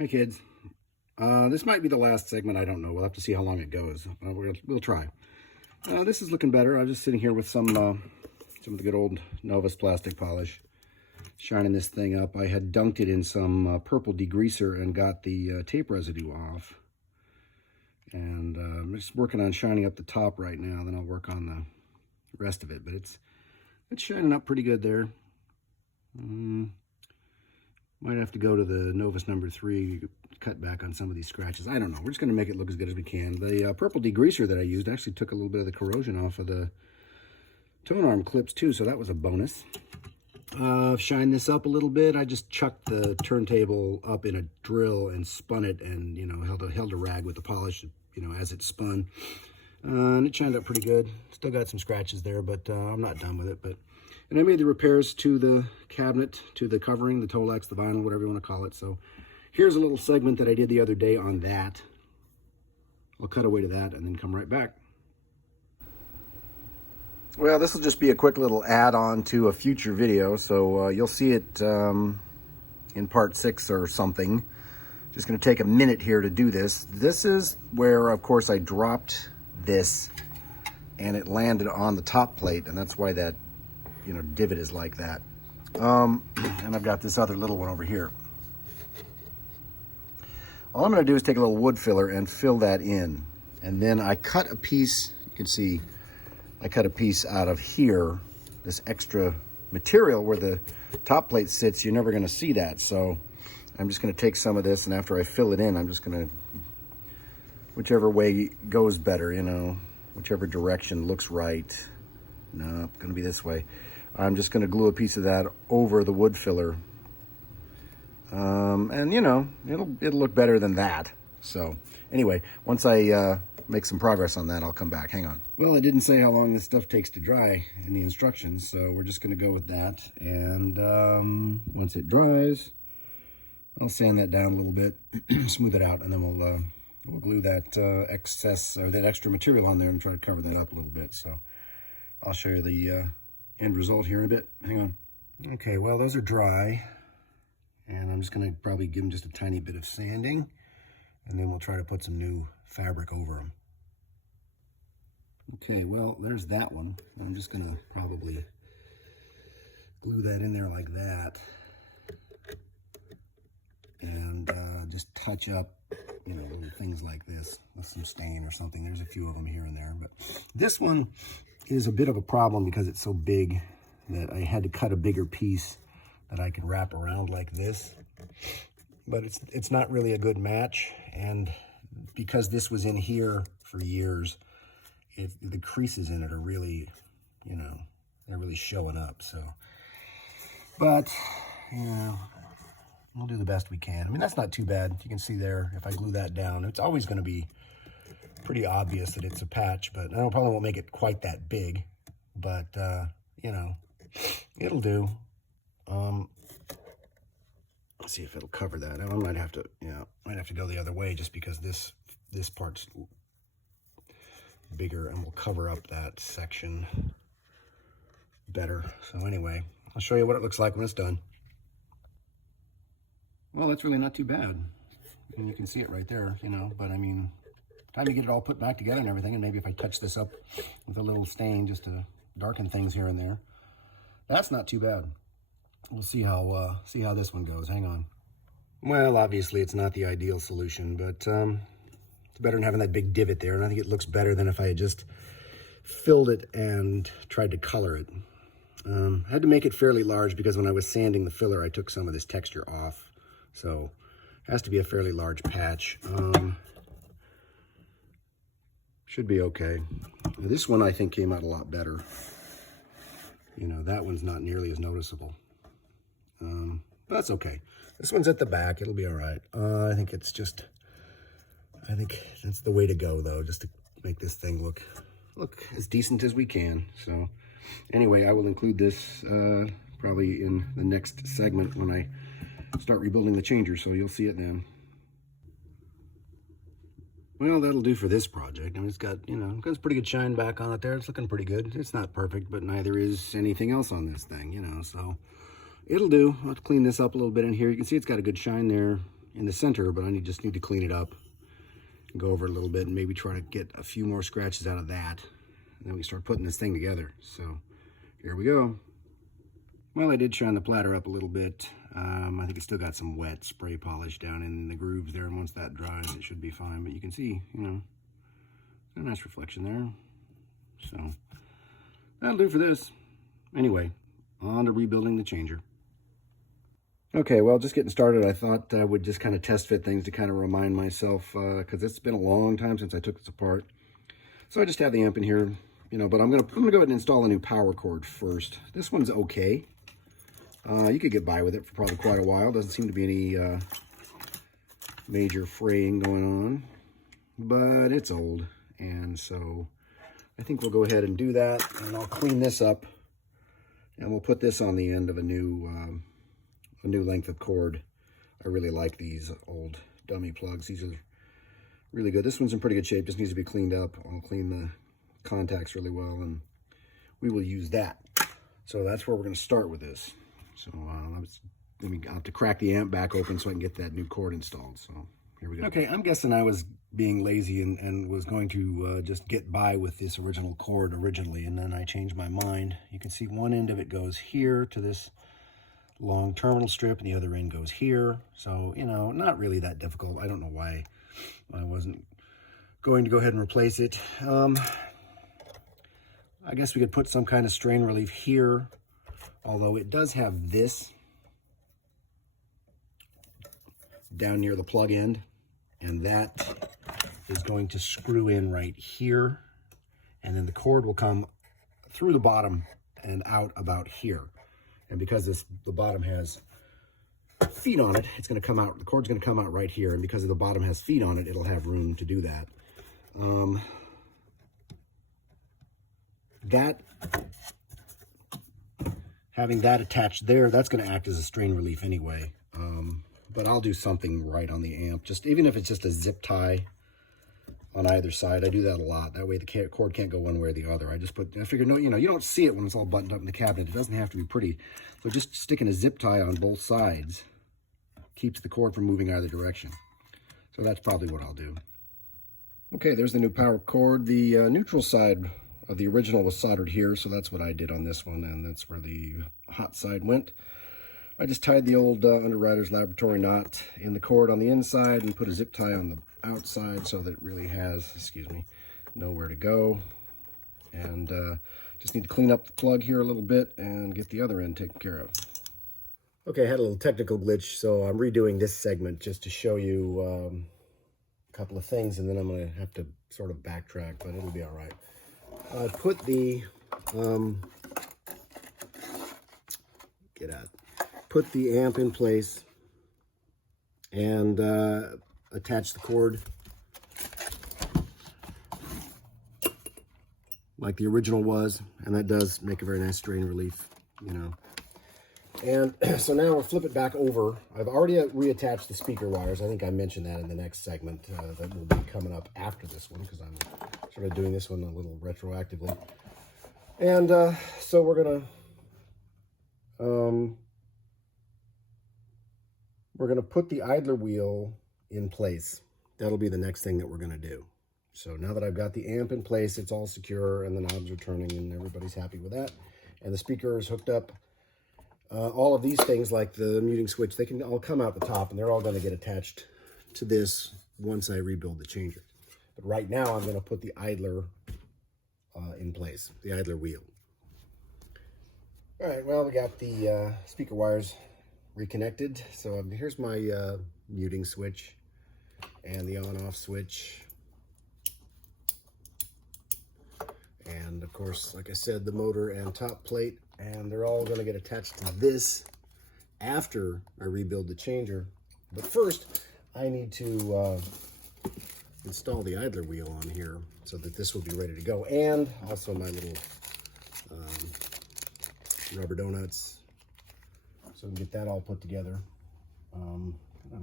Hi kids. This might be the last segment. I don't know. We'll have to see how long it goes. We'll try. This is looking better. I was just sitting here with some of the good old Novus plastic polish, shining this thing up. I had dunked it in some purple degreaser and got the tape residue off. And I'm just working on shining up the top right now. Then I'll work on the rest of it. But it's shining up pretty good there. Might have to go to the Novus number 3, cut back on some of these scratches. I don't know. We're just going to make it look as good as we can. The purple degreaser that I used actually took a little bit of the corrosion off of the tone arm clips too, so that was a bonus. Shine this up a little bit. I just chucked the turntable up in a drill and spun it, and held a rag with the polish, as it spun. And it shined up pretty good. Still got some scratches there, but I'm not done with it. And I made the repairs to the cabinet, to the covering, the Tolex, the vinyl, whatever you want to call it. So here's a little segment that I did the other day on that. I'll cut away to that and then come right back. Well, this will just be a quick little add-on to a future video. So you'll see it in part 6 or something. Just going to take a minute here to do this. This is where, of course, I dropped this and it landed on the top plate. And that's why that divot is like that. And I've got this other little one over here. All I'm going to do is take a little wood filler and fill that in. And then I cut a piece, you can see, I cut a piece out of here, this extra material where the top plate sits. You're never going to see that. So I'm just going to take some of this, and after I fill it in, I'm just going to, whichever way goes better, whichever direction looks right. No, it's going to be this way. I'm just going to glue a piece of that over the wood filler. And it'll look better than that. So anyway, once I make some progress on that, I'll come back. Hang on. Well, it didn't say how long this stuff takes to dry in the instructions, so we're just going to go with that. And once it dries, I'll sand that down a little bit, smooth it out, and then we'll glue that excess or that extra material on there and try to cover that up a little bit. So I'll show you the end result here in a bit. Hang on. Okay, well, those are dry, and I'm just going to probably give them just a tiny bit of sanding, and then we'll try to put some new fabric over them. Okay, well, there's that one. I'm just going to probably glue that in there like that, and just touch up, little things like this with some stain or something. There's a few of them here and there, but this one is a bit of a problem because it's so big that I had to cut a bigger piece that I could wrap around like this. But it's not really a good match, and because this was in here for years, the creases in it are really, they're really showing up. So, but we'll do the best we can. I mean, that's not too bad. You can see there, if I glue that down, it's always going to be pretty obvious that it's a patch, but I probably won't make it quite that big, but it'll do. Let's see if it'll cover that. I might have to go the other way just because this part's bigger and will cover up that section better. So anyway, I'll show you what it looks like when it's done. Well, that's really not too bad. And you can see it right there, but I mean, time to get it all put back together and everything, and maybe if I touch this up with a little stain just to darken things here and there, that's not too bad. We'll see how this one goes. Hang on. Well, obviously it's not the ideal solution, but it's better than having that big divot there, and I think it looks better than if I had just filled it and tried to color it. I had to make it fairly large because when I was sanding the filler, I took some of this texture off, so it has to be a fairly large patch. Should be okay. This one I think came out a lot better. That one's not nearly as noticeable. But that's okay. This one's at the back. It'll be all right. I think that's the way to go, though, just to make this thing look as decent as we can. So anyway, I will include this probably in the next segment when I start rebuilding the changer, so you'll see it then. Well, that'll do for this project. I mean, it's got, got a pretty good shine back on it there. It's looking pretty good. It's not perfect, but neither is anything else on this thing, so it'll do. I'll have to clean this up a little bit in here. You can see it's got a good shine there in the center, but I just need to clean it up, go over it a little bit, and maybe try to get a few more scratches out of that. And then we start putting this thing together. So here we go. Well, I did shine the platter up a little bit. I think it's still got some wet spray polish down in the grooves there, and once that dries, it should be fine. But you can see, you know, a nice reflection there. So that'll do for this. Anyway, on to rebuilding the changer. Okay, well, just getting started, I thought I would just kind of test fit things to kind of remind myself, because it's been a long time since I took this apart. So I just have the amp in here, you know, but I'm gonna go ahead and install a new power cord first. This one's okay. You could get by with it for probably quite a while. Doesn't seem to be any major fraying going on, but it's old, and so I think we'll go ahead and do that, and I'll clean this up, and we'll put this on the end of a new length of cord. I really like these old dummy plugs. These are really good. This one's in pretty good shape, just needs to be cleaned up. I'll clean the contacts really well, and we will use that. So that's where we're going to start with this. So let me have to crack the amp back open so I can get that new cord installed. So here we go. Okay, I'm guessing I was being lazy and was going to just get by with this original cord originally, and then I changed my mind. You can see one end of it goes here to this long terminal strip, and the other end goes here. So, you know, not really that difficult. I don't know why I wasn't going to go ahead and replace it. I guess we could put some kind of strain relief here, although it does have this down near the plug end, and that is going to screw in right here, and then the cord will come through the bottom and out about here. And because the bottom has feet on it, it's going to come out, the cord's going to come out right here, and because the bottom has feet on it, it'll have room to do that. Having that attached there, that's going to act as a strain relief anyway. But I'll do something right on the amp, just even if it's just a zip tie on either side. I do that a lot. That way the cord can't go one way or the other. I figured, no, you know, you don't see it when it's all buttoned up in the cabinet. It doesn't have to be pretty. So just sticking a zip tie on both sides keeps the cord from moving either direction. So that's probably what I'll do. Okay, there's the new power cord. The neutral side of the original was soldered here, so that's what I did on this one, and that's where the hot side went. I just tied the old Underwriter's Laboratory knot in the cord on the inside and put a zip tie on the outside so that it really has, excuse me, nowhere to go. And just need to clean up the plug here a little bit and get the other end taken care of. Okay, I had a little technical glitch, so I'm redoing this segment just to show you a couple of things, and then I'm going to have to sort of backtrack, but it'll be all right. I put the put the amp in place and attach the cord like the original was, and that does make a very nice strain relief, you know. And so now we'll flip it back over. I've already reattached the speaker wires. I think I mentioned that in the next segment that will be coming up after this one, because I'm sort of doing this one a little retroactively. And so we're gonna put the idler wheel in place. That'll be the next thing that we're gonna do. So now that I've got the amp in place, it's all secure and the knobs are turning and everybody's happy with that. And the speaker is hooked up. All of these things, like the muting switch, they can all come out the top, and they're all going to get attached to this once I rebuild the changer. But right now, I'm going to put the idler in place, the idler wheel. All right, well, we got the speaker wires reconnected. So here's my muting switch and the on-off switch. And, of course, like I said, the motor and top plate. And they're all going to get attached to this after I rebuild the changer. But first, I need to install the idler wheel on here so that this will be ready to go. And also my little rubber donuts, so we can get that all put together. I'll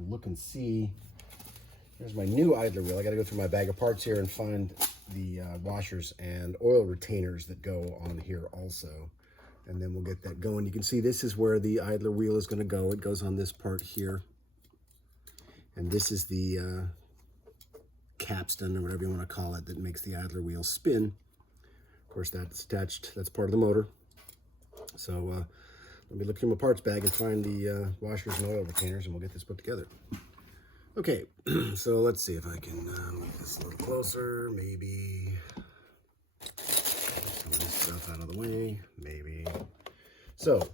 look and see. There's my new idler wheel. I got to go through my bag of parts here and find the washers and oil retainers that go on here also. And then we'll get that going. You can see this is where the idler wheel is going to go. It goes on this part here. And this is the capstan, or whatever you want to call it, that makes the idler wheel spin. Of course, that's attached, that's part of the motor. So let me look through my parts bag and find the washers and oil retainers, and we'll get this put together. Okay, so let's see if I can move this a little closer, maybe. Some of this stuff out of the way, maybe. So,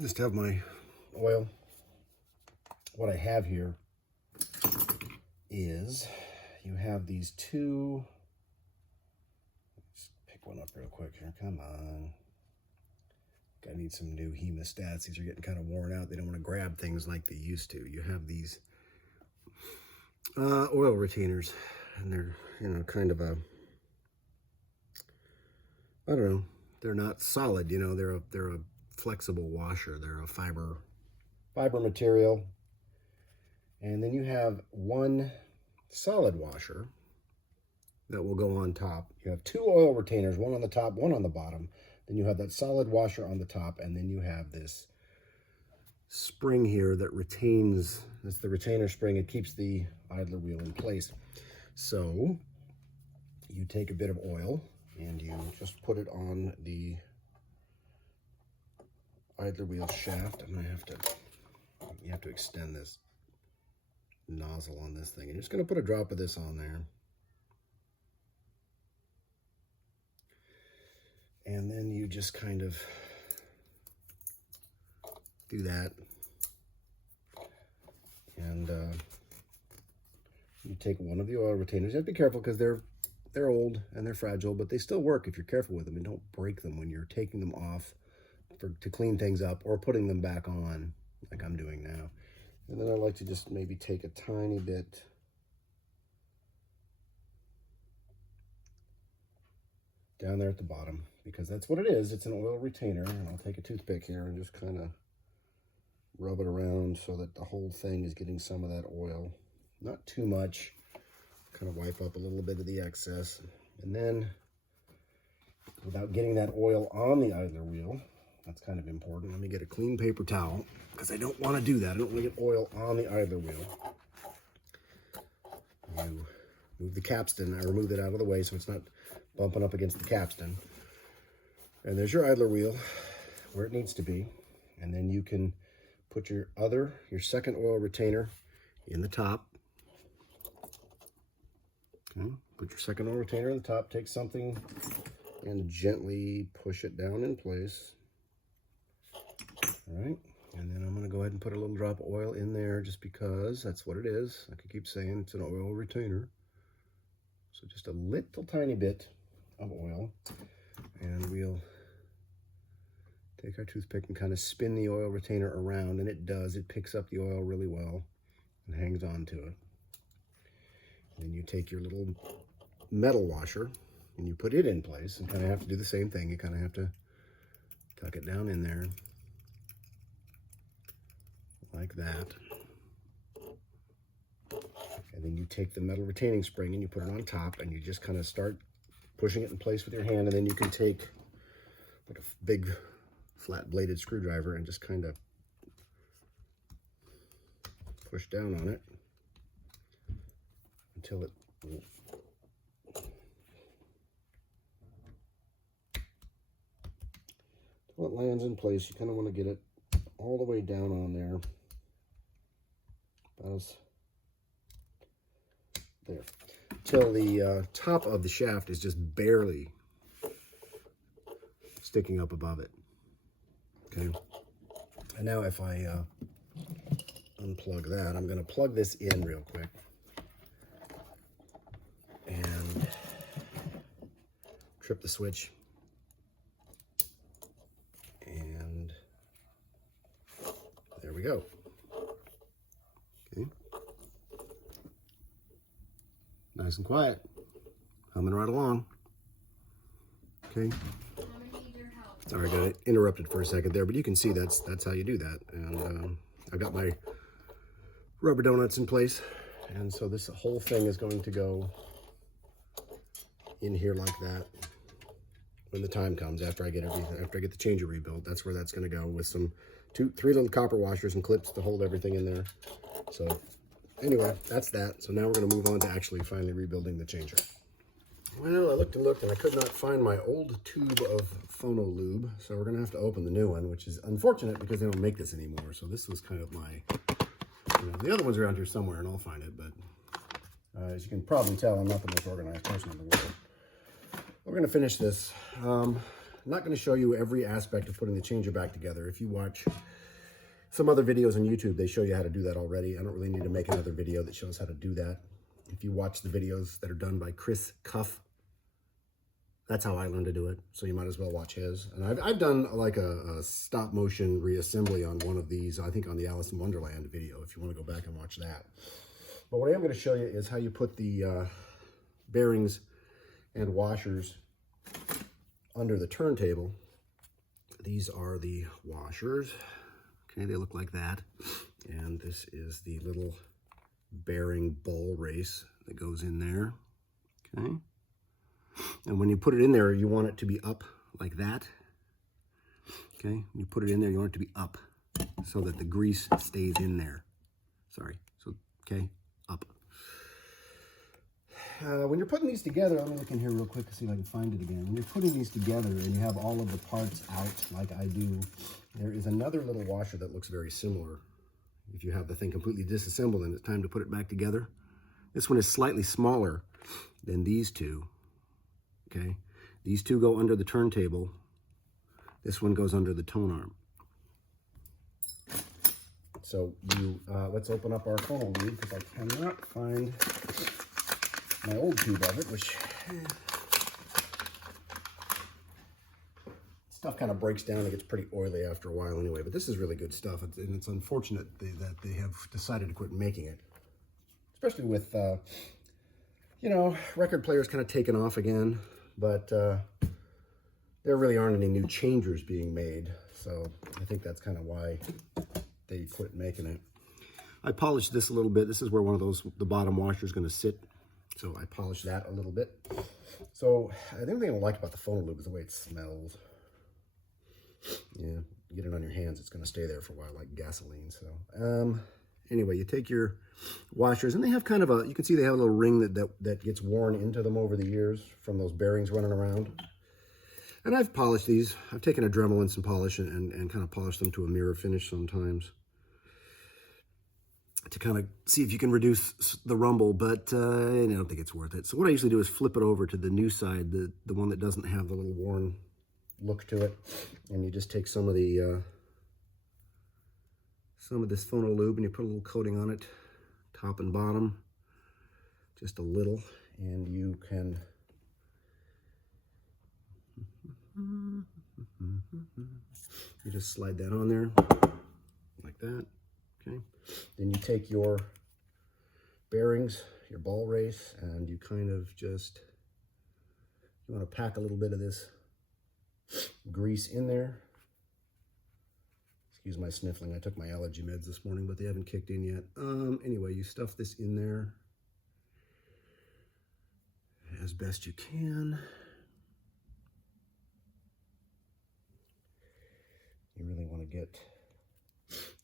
just have my oil. What I have here is, you have these two, let's pick one up real quick here, come on. I need some new hemostats. These are getting kind of worn out. They don't want to grab things like they used to. You have these oil retainers, and they're, you know, kind of a, I don't know, they're not solid, you know, they're a flexible washer. They're a fiber material. And then you have one solid washer that will go on top. You have two oil retainers, one on the top, one on the bottom. Then you have that solid washer on the top, and then you have this spring here that retains, that's the retainer spring. It keeps the idler wheel in place. So you take a bit of oil and you just put it on the idler wheel shaft. I'm gonna have to, you have to extend this nozzle on this thing. You're just gonna put a drop of this on there. And then you just kind of do that. And you take one of the oil retainers. You have to be careful because they're old and they're fragile, but they still work if you're careful with them, and don't break them when you're taking them off to clean things up or putting them back on like I'm doing now. And then I like to just maybe take a tiny bit down there at the bottom, because that's what it is. It's an oil retainer. And I'll take a toothpick here and just kind of rub it around so that the whole thing is getting some of that oil. Not too much. Kind of wipe up a little bit of the excess. And then, without getting that oil on the idler wheel, that's kind of important. Let me get a clean paper towel, because I don't want to do that. I don't want to get oil on the idler wheel. You move the capstan. I remove it out of the way so it's not bumping up against the capstan. And there's your idler wheel where it needs to be. And then you can put your second oil retainer in the top. Okay, put your second oil retainer in the top. Take something and gently push it down in place. All right, and then I'm going to go ahead and put a little drop of oil in there, just because that's what it is. I could keep saying it's an oil retainer. So just a little tiny bit of oil, and we'll take our toothpick and kind of spin the oil retainer around, and it does. It picks up the oil really well and hangs on to it. And then you take your little metal washer and you put it in place, and kind of have to do the same thing. You kind of have to tuck it down in there like that. And then you take the metal retaining spring and you put it on top, and you just kind of start pushing it in place with your hand. And then you can take like a big flat bladed screwdriver and just kind of push down on it until it lands in place. You kind of want to get it all the way down on there. There. Till the top of the shaft is just barely sticking up above it. Okay. And now if I unplug that, I'm going to plug this in real quick. And trip the switch. And there we go. Okay. Nice and quiet. Humming right along. Okay. Sorry, I got interrupted for a second there, but you can see that's how you do that. And I've got my rubber donuts in place, and so this whole thing is going to go in here like that when the time comes, after I get the changer rebuilt. That's where that's going to go, with some three little copper washers and clips to hold everything in there. So anyway, that's that. So now we're going to move on to actually finally rebuilding the changer. Well, I looked and looked, and I could not find my old tube of phono lube, so we're going to have to open the new one, which is unfortunate because they don't make this anymore. So this was kind of my, the other one's around here somewhere, and I'll find it. But as you can probably tell, I'm not the most organized person in the world. We're going to finish this. I'm not going to show you every aspect of putting the changer back together. If you watch some other videos on YouTube, they show you how to do that already. I don't really need to make another video that shows how to do that. If you watch the videos that are done by Chris Cuff, that's how I learned to do it. So you might as well watch his. And I've done like a stop motion reassembly on one of these, I think on the Alice in Wonderland video, if you want to go back and watch that. But what I am going to show you is how you put the bearings and washers under the turntable. These are the washers. Okay, they look like that. And this is the little bearing ball race that goes in there. Okay. And when you put it in there, you want it to be up like that. Okay, when you put it in there, you want it to be up so that the grease stays in there. Sorry. So, okay, up. When you're putting these together, let me look in here real quick to see if I can find it again. When you're putting these together and you have all of the parts out like I do, there is another little washer that looks very similar. If you have the thing completely disassembled and it's time to put it back together. This one is slightly smaller than these two. Okay, these two go under the turntable. This one goes under the tone arm. So you, let's open up our phono lube because I cannot find my old tube of it, which stuff kind of breaks down and gets pretty oily after a while anyway. But this is really good stuff, and it's unfortunate that they have decided to quit making it, especially with you know, record players kind of taken off again. But there really aren't any new changers being made, so I think that's kind of why they quit making it. I polished this a little bit. This is where one of those, the bottom washer is going to sit, so I polished that a little bit. So the only thing I like about the phono lube is the way it smells. Yeah, you get it on your hands, it's going to stay there for a while like gasoline. So anyway, you take your washers, and they have kind of a, you can see they have a little ring that gets worn into them over the years from those bearings running around. And I've polished these. I've taken a Dremel and some polish and kind of polished them to a mirror finish sometimes to kind of see if you can reduce the rumble, but I don't think it's worth it. So what I usually do is flip it over to the new side, the one that doesn't have the little worn look to it, and you just take some of the this phono lube and you put a little coating on it, top and bottom, just a little, and you can you just slide that on there like that. Okay, then you take your bearings, your ball race, and you kind of just, you want to pack a little bit of this grease in there. Excuse my sniffling. I took my allergy meds this morning, but they haven't kicked in yet. Anyway, you stuff this in there as best you can. You really want to get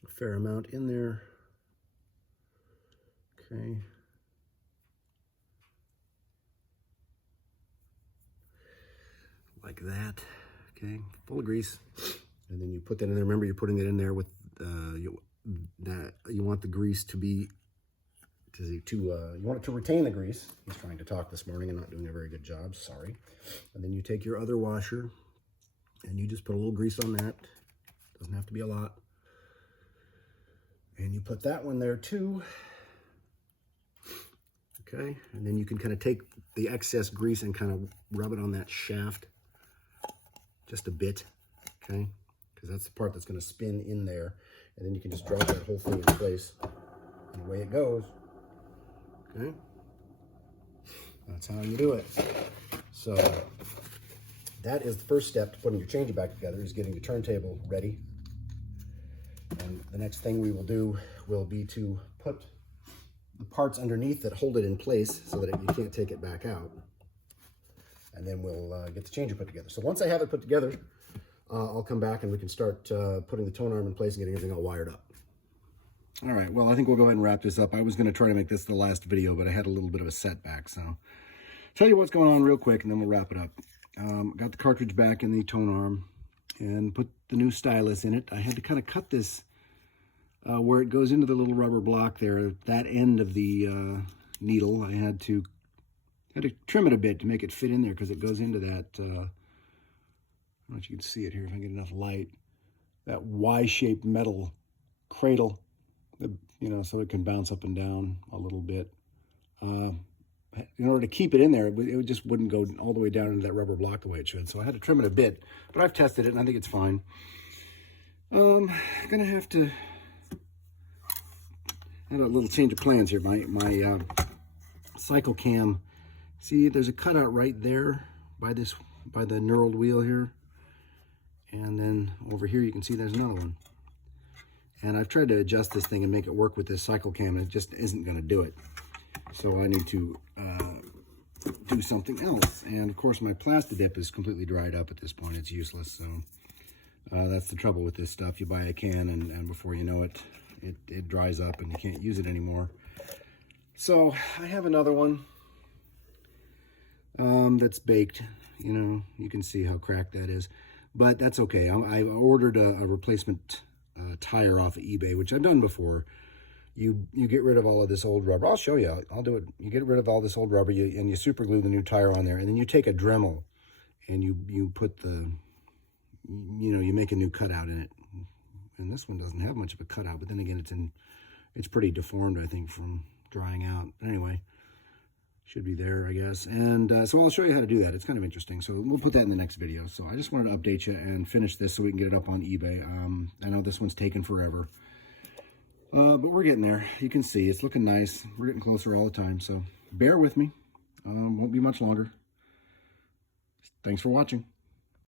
a fair amount in there. Okay. Like that. Okay, full of grease. And then you put that in there. Remember, you're putting it in there with you want the grease to be you want it to retain the grease. He's trying to talk this morning and not doing a very good job. Sorry. And then you take your other washer and you just put a little grease on that. Doesn't have to be a lot. And you put that one there too. Okay, and then you can kind of take the excess grease and kind of rub it on that shaft just a bit. Okay, because that's the part that's going to spin in there, and then you can just drop that whole thing in place, and away it goes. Okay, that's how you do it. So that is the first step to putting your changer back together, is getting your turntable ready. And the next thing we will do will be to put the parts underneath that hold it in place so that you can't take it back out. And then we'll get the changer put together. So once I have it put together, I'll come back and we can start putting the tone arm in place and getting everything all wired up. All right, well, I think we'll go ahead and wrap this up. I was going to try to make this the last video, but I had a little bit of a setback, so tell you what's going on real quick, and then we'll wrap it up. Got the cartridge back in the tone arm and put the new stylus in it. I had to kind of cut this where it goes into the little rubber block there, that end of the needle. I had to trim it a bit to make it fit in there because it goes into that, I don't know if you can see it here if I get enough light, that Y-shaped metal cradle, you know, so it can bounce up and down a little bit. In order to keep it in there, it just wouldn't go all the way down into that rubber block the way it should. So I had to trim it a bit, but I've tested it and I think it's fine. I'm gonna have to have a little change of plans here. My cycle cam, see, there's a cutout right there by the knurled wheel here, and then over here you can see there's another one. And I've tried to adjust this thing and make it work with this cycle cam, and it just isn't going to do it. So I need to do something else. And of course my Plastidip is completely dried up at this point. It's useless. So that's the trouble with this stuff. You buy a can and before you know it, it dries up and you can't use it anymore. So I have another one that's baked. You know, you can see how cracked that is. But that's okay. I ordered a replacement tire off of eBay, which I've done before. You get rid of all of this old rubber. I'll show you. I'll do it. You get rid of all this old rubber, and you super glue the new tire on there, and then you take a Dremel, and you put the, you make a new cutout in it. And this one doesn't have much of a cutout, but then again, it's pretty deformed, I think, from drying out. But anyway, should be there, I guess. And so I'll show you how to do that. It's kind of interesting. So we'll put that in the next video. So I just wanted to update you and finish this so we can get it up on eBay. I know this one's taken forever. But we're getting there. You can see it's looking nice. We're getting closer all the time. So bear with me. Won't be much longer. Thanks for watching.